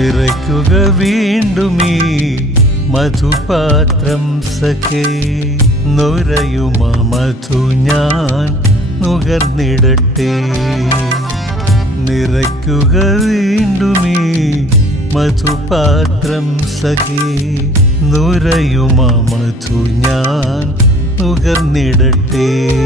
നിറയ്ക്കുക വീണ്ടും ഈ മധുപാത്രം സഖേ. നുരയുമ മധു ഞാൻ നുകർന്നിടട്ടെ. നിറയ്ക്കുക വീണ്ടും ഈ മധുപാത്രം സഖേ. നുരയുമ മധു ഞാൻ നുകർന്നിടട്ടെ.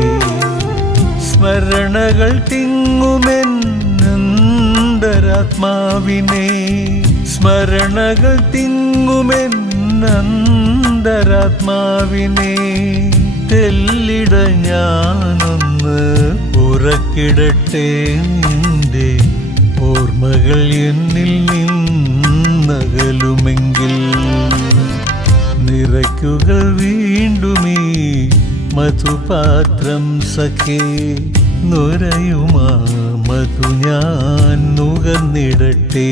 സ്മരണകൾ തിങ്ങുമെന്നന്തരാത്മാവിനെ സ്മരണകൾ തിങ്ങുമെന്നന്തരാത്മാവിനെ തെല്ലിട ഞാനൊന്ന് ഉറക്കിടട്ടെ നിന്റെ ഓർമ്മകൾ എന്നിൽ നിന്നകലുമെങ്കിൽ നിറയ്ക്കുക വീണ്ടും ഈ മധുപാത്രം സഖേ നുരയുമാ മധു ഞാൻ നുകർന്നിടട്ടെ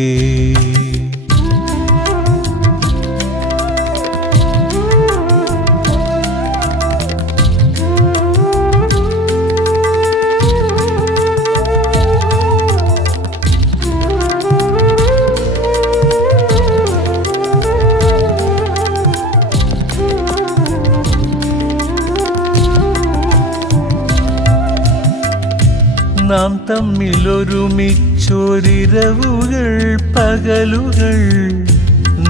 നാം തമ്മിലൊരുമിച്ചൊരിരവുകൾ പകലുകൾ.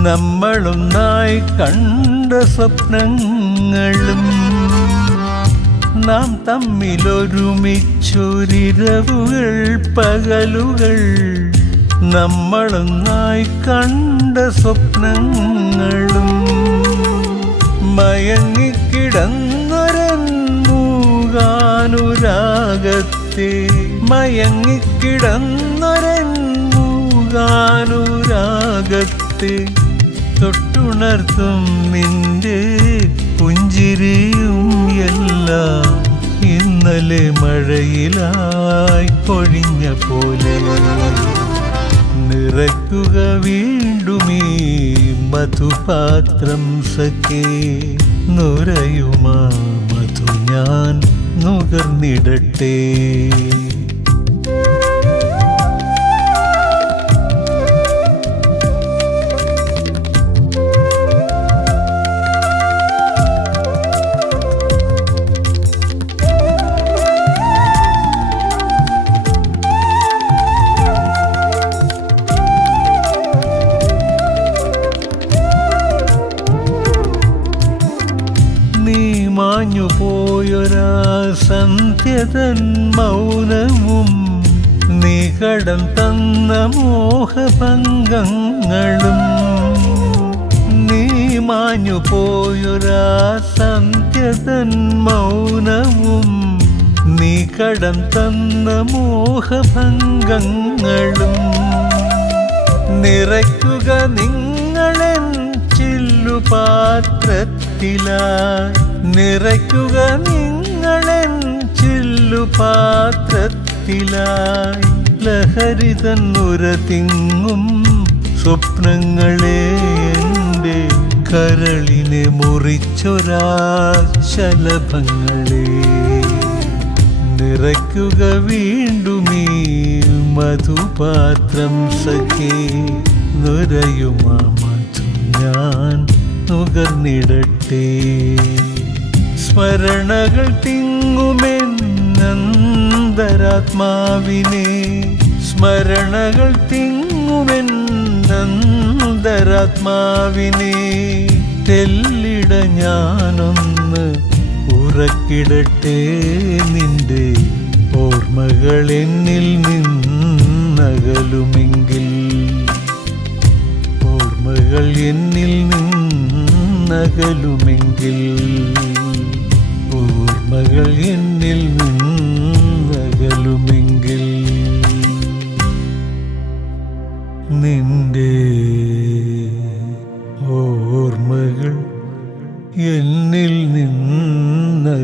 നമ്മളൊന്നായി കണ്ട സ്വപ്നങ്ങളും നാം തമ്മിലൊരുമിച്ചൊരിരവുകൾ പകലുകൾ. നമ്മളൊന്നായി കണ്ട സ്വപ്നങ്ങളും മയങ്ങിക്കിടന്നൊരൻ മൂകാനുരാഗത്തെ മയങ്ങിക്കിടന്നൊരൻ മൂകാനുരാഗത്തെ തൊട്ടുണർത്തും നിന്റെ പുഞ്ചിരിയും എല്ലാം ഇന്നലെ മഴയിലായി പൊഴിഞ്ഞ പോലെ. നിറയ്ക്കുക വീണ്ടുമീ മധുപാത്രം സഖേ. നുരയുമാ മധു ഞാൻ നുകർന്നിടട്ടെ സന്ധ്യതൻ മൗനവും നികടം തന്ന മോഹഭംഗങ്ങളും നീ മാഞ്ഞു പോയൊരാ സന്ധ്യതൻ മൗനവും നികടം തന്ന മോഹഭംഗങ്ങളും നിറയ്ക്കുക നിങ്ങളെൻ ചില്ലുപാത്രത്തിലായി നിറയ്ക്കുക നിങ്ങളെൻ ചില്ലുപാത്രത്തിലായി ലഹരി തന്നുര തിങ്ങും സ്വപ്നങ്ങളെ എന്റെ കരളിനെ മുറിച്ചൊരാ ശലഭങ്ങളെ നിറയ്ക്കുക വീണ്ടും ഈ മധുപാത്രം സഖി. നുരയുമാ ഞാൻ നുകർന്നിടട്ടെ. സ്മരണകൾ തിങ്ങുമെന്നന്തരാത്മാവിനെ സ്മരണകൾ തിങ്ങുമെന്നന്തരാത്മാവിനെ തെല്ലിട ഞാനൊന്ന് ഉറക്കിടട്ടെ നിന്റെ ഓർമ്മകൾ എന്നിൽ നിന്നകലുമെങ്കിൽ. ഓർമ്മകൾ എന്നിൽ നിന്നകലുമെങ്കിൽ. ഓർമ്മകൾ എന്നിൽ നിന്നകലുമെങ്കിൽ ഓർമ്മകൾ എന്നിൽ നിന്നകലുമെങ്കിൽ